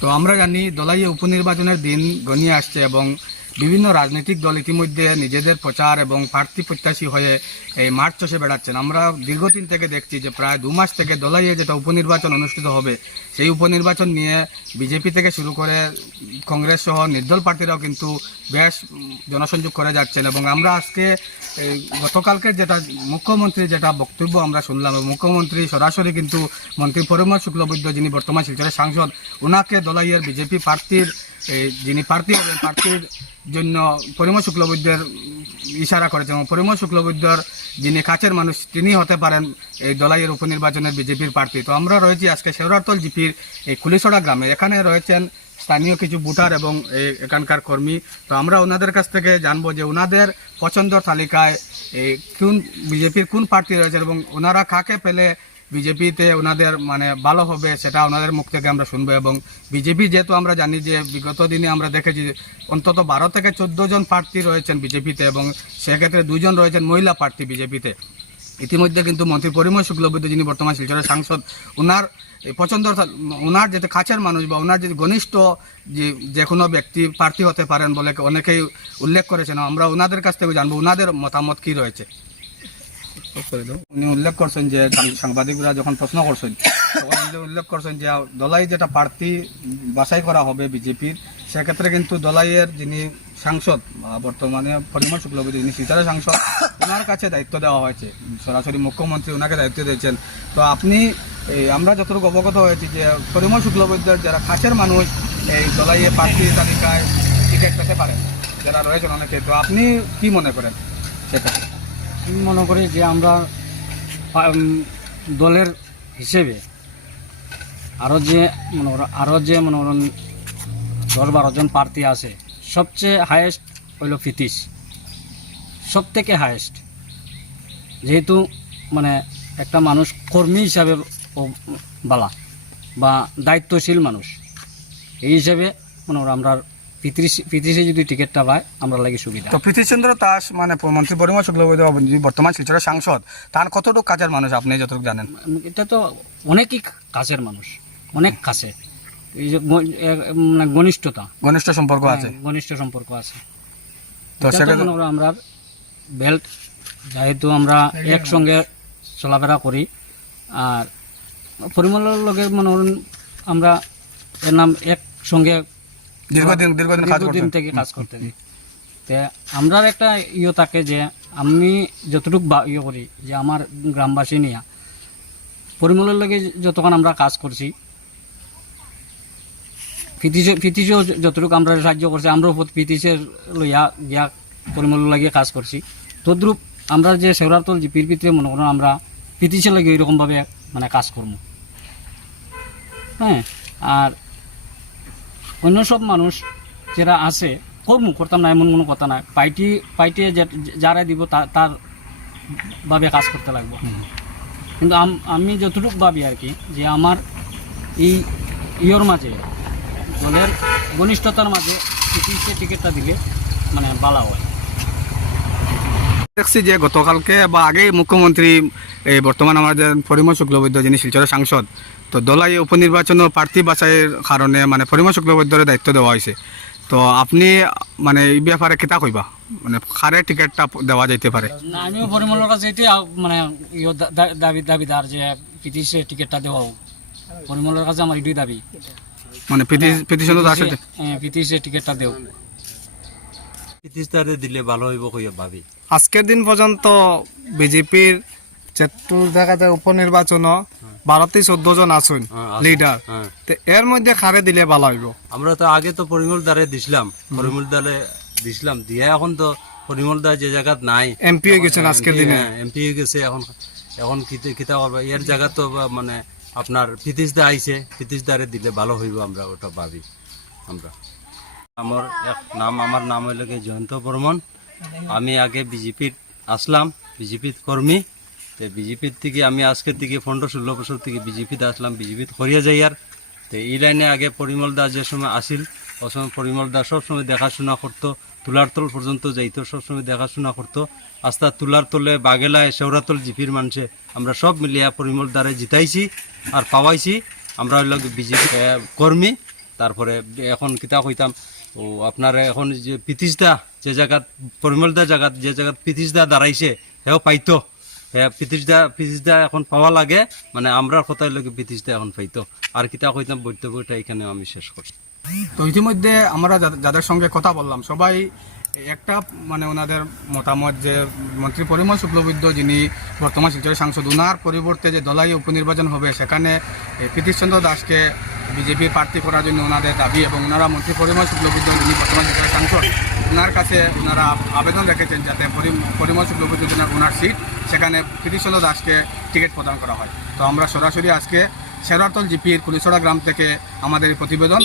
তো আমরা জানি দলাইয়ে উপনির্বাচনের দিন গনিয়ে আসছে এবং বিভিন্ন রাজনৈতিক দল ইতিমধ্যে নিজেদের প্রচার এবং প্রার্থী প্রত্যাশী হয়ে এই মাঠ চষে বেড়াচ্ছেন। আমরা দীর্ঘদিন থেকে দেখছি যে প্রায় দু মাস থেকে দলাইয়ে যেটা উপনির্বাচন অনুষ্ঠিত হবে, সেই উপনির্বাচন নিয়ে বিজেপি থেকে শুরু করে কংগ্রেস সহ নির্দল প্রার্থীরাও কিন্তু বেশ জনসংযোগ করে যাচ্ছেন এবং আমরা আজকে গতকালকে যেটা মুখ্যমন্ত্রী যেটা বক্তব্য আমরা শুনলাম মুখ্যমন্ত্রী সরাসরি কিন্তু মন্ত্রী পরিমল শুক্লবৈদ্য যিনি বর্তমান শিলচরের সাংসদ ওনাকে দলাইয়ের বিজেপি প্রার্থীর যিনি প্রার্থী হবেন, প্রার্থীর জন্য পরিমল শুক্লবৈদ্যের ইশারা করেছেন এবং পরিমল শুক্লবৈদ্যর যিনি কাছের মানুষ, তিনি হতে পারেন এই দলাইয়ের উপনির্বাচনের বিজেপির প্রার্থী। তো আমরা রয়েছি আজকে শেওরাতল জিপির এই কুলিছড়া গ্রামে। এখানে রয়েছেন স্থানীয় কিছু ভোটার এবং এখানকার কর্মী। তো আমরা ওনাদের কাছ থেকে জানব যে ওনাদের পছন্দর তালিকায় এই কোন বিজেপির কোন প্রার্থী রয়েছে এবং ওনারা কাকে পেলে বিজেপিতে ওনাদের মানে ভালো হবে, সেটা ওনাদের মুখ থেকে আমরা শুনব এবং বিজেপি যেহেতু আমরা জানি যে বিগত দিনে আমরা দেখেছি অন্তত বারো থেকে চোদ্দ জন প্রার্থী রয়েছেন বিজেপিতে এবং সেক্ষেত্রে দুজন রয়েছেন মহিলা প্রার্থী বিজেপিতে। ইতিমধ্যে কিন্তু মন্ত্রী পরিমল শুক্লবৈদ্য যিনি বর্তমান শিলচরের সাংসদ ওনার এই পছন্দর ওনার যেতে কাছের মানুষ বা ওনার যে ঘনিষ্ঠ যে যে কোনো ব্যক্তি প্রার্থী হতে পারেন বলে অনেকেই উল্লেখ করেছেন। আমরা ওনাদের কাছ থেকে জানব ওনাদের মতামত কি রয়েছে? উনি উল্লেখ করছেন যে সাংবাদিকরা যখন প্রশ্ন করছেন, তখন উল্লেখ করছেন যে দলাই যেটা প্রার্থী বাছাই করা হবে বিজেপির, সেক্ষেত্রে কিন্তু দলাইয়ের যিনি সাংসদ বর্তমানে পরিমল শুক্লবৈদ্য, যিনি শিলচরের সাংসদ, ওনার কাছে দায়িত্ব দেওয়া হয়েছে। সরাসরি মুখ্যমন্ত্রী ওনাকে দায়িত্ব দিয়েছেন। তো আপনি আমরা যতটুকু অবগত হয়েছি যে পরিমল শুক্লবৈদ্যের যারা কাছের মানুষ, এই দলাইয়ে প্রার্থী তালিকায় টিকিট পেতে পারেন, যারা রয়েছেন অনেকে। তো আপনি কি মনে করেন সেটা? আমি মনে করি যে আমরা দলের হিসেবে আরও যে, মনে করো আরও যে, মনে করুন দশ বারোজন প্রার্থী আছে, সবচেয়ে হায়েস্ট হইল ফিতিশ। সব থেকে হায়েস্ট যেহেতু মানে একটা মানুষ কর্মী হিসাবে বালা বা দায়িত্বশীল মানুষ। এই হিসাবে, মনে আমরা পিতৃষে যদি টিকিটটা পায় আমরা লাগে সুবিধা। তো প্রীতিচন্দ্র দাস মানে মন্ত্রী পরিমল শুক্লবৈদ্য যিনি বর্তমান শিলচরের সাংসদ তার কতটুকু কাজের মানুষ আপনি যতটুকু জানেন? এটা তো অনেকই কাছের মানুষ অনেক কাছে। এই যে মানে ঘনিষ্ঠতা। ঘনিষ্ঠ সম্পর্ক আছে। হ্যাঁ, ঘনিষ্ঠ সম্পর্ক আছে। তো সেটা আমরা বেল্ট যেহেতু আমরা একসঙ্গে চলাফেরা করি আর পরিমলের লগে মনে আমরা এর নাম একসঙ্গে দীর্ঘদিন দীর্ঘদিন কাজ থেকে তে আমরা একটা ইয়ে থাকে যে আমি যতটুকু বা- ইয়ে করি যে আমার গ্রামবাসী নিয়ে পরিমলের লগে যতক্ষণ আমরা কাজ করছি ফিতিসে ফিতিসেও যতটুকু আমরা সাহায্য করছি আমরাও ফিতিসে লইয়া গিয়া পরিমলের লাগিয়ে কাজ করছি। তদ্রুপ আমরা যে সেওরাতল জিপির ভিতরে মনে করুন আমরা ফিতিসে লাগে এরকমভাবে মানে কাজ করব হ্যাঁ আর অন্য সব মানুষ যারা আছে কর্ম করতাম না এমন কোনো কথা না পাইটি পাইটি যারা দিব তা- তার ভাবে কাজ করতে লাগবো। কিন্তু আমি যতটুকু ভাবি আর কি যে আমার এই ইয়র মাঝে দলের ঘনিষ্ঠতার মাঝে টিকিটটা দিলে মানে বালা হয়। দেখছি যে গতকালকে বা আগেই মুখ্যমন্ত্রী এই বর্তমান আমাদের পরিমল শুক্লবৈদ্য যিনি শিলচরের সাংসদ তো দলাই উপনির্বাচন প্রার্থী বাছাইয়ের কারণে মানে পরিমল শুক্লবৈদ্যের দায়িত্ব দেওয়া হয়েছে। তো আপনি মানে এই ব্যাপারে কিতা কইবা? মানে খারে টিকিটটা দেওয়া যাইতে পারে? না আমিও পরিমলের কাছে এটাই মানে দাবি দাবিদার যে পিটিসে টিকিটটা দেওয়া হোক। পরিমলের কাছে আমার এটাই দাবি। মানে পিটিশন দাস সাথে পিটিসে টিকিটটা দেও ইতিস্তারে দিলে ভালো হইব কইয়া ভাবি আজকের দিন পর্যন্ত বিজেপির যেটু দেখা যায় উপনির্বাচন বারোটি চোদ্দ জন আছেন হ্যাঁ, লিডার হ্যাঁ। এর মধ্যে খারে দিলে ভালো হইব? আমরা তো আগে তো পরিমল দ্বারে দিছিলাম। পরিমল দ্বারে দিছিলাম। দিয়ে এখন তো পরিমল দা যে জায়গাত নাই। এমপি হয়ে গেছেন আজকের দিনে। এমপি হয়ে গেছে। এখন এখন কিতে- কিতা করবা? এর জায়গা তো মানে আপনার ফিতিস দা আইছে। ফিতিস দারে দিলে ভালো হইব আমরা ওটা ভাবি আমরা। আমার এক নাম, আমার নাম হইল কি জয়ন্ত বর্মন। আমি আগে বিজেপির আসলাম, বিজেপির কর্মী। তো বিজেপির থেকে আমি আজকের থেকে পনেরো, ষোলো বছর থেকে বিজেপিতে আসলাম, বিজেপিতে করিয়া যাই আর। তো এই লাইনে আগে পরিমল দাস যে সময় আসিল, ও সময় পরিমল দাস সবসময় দেখাশোনা করতো, তুলার তল পর্যন্ত যাইতো, সবসময় দেখাশোনা করতো। আস্তা তুলার তলে বাগেলায় শেওরাতল জিপির মানুষে আমরা সব মিলিয়া পরিমল দ্বারে জিতাইছি আর পাওয়াইছি। আমরা হইল বিজেপি কর্মী। তারপরে এখন কিতা কইতাম, ও আপনার এখন যে পিতিসদা যে জায়গাত, পরিমলদা জায়গাত, যে জায়গাত পিতিসদা দাঁড়াইছে, সেও পাইতো। হ্যাঁ পিতিসদা পিতিসদা এখন পাওয়া লাগে মানে আমরা কোথায় লোকে পিতিসদা এখন পাইতো। আর কিতা কইতাম বক্তব্যটা এখানে আমি শেষ করছি তো ইতিমধ্যে আমরা যাদের সঙ্গে কথা বললাম, সবাই একটা মানে ওনাদের মতামত যে মন্ত্রী পরিমল শুক্লবৈদ্য যিনি বর্তমান শিলচরের সাংসদ ওনার পরিবর্তে যে দলাই উপনির্বাচন হবে, সেখানে প্রীতিশচন্দ্র দাসকে বিজেপির প্রার্থী করার জন্য ওনাদের দাবি এবং ওনারা মন্ত্রী পরিমল শুক্লবৈদ্য, যিনি বর্তমান জেলার সাংসদ, ওনার কাছে ওনারা আবেদন রেখেছেন যাতে পরি- পরিমল শুক্লবৈদ্য ওনার সিট সেখানে প্রীতিশচন্দ্র দাসকে টিকিট প্রদান করা হয়। তো আমরা সরাসরি আজকে শেরাতল জিপির কুলিছড়া গ্রাম থেকে আমাদের প্রতিবেদন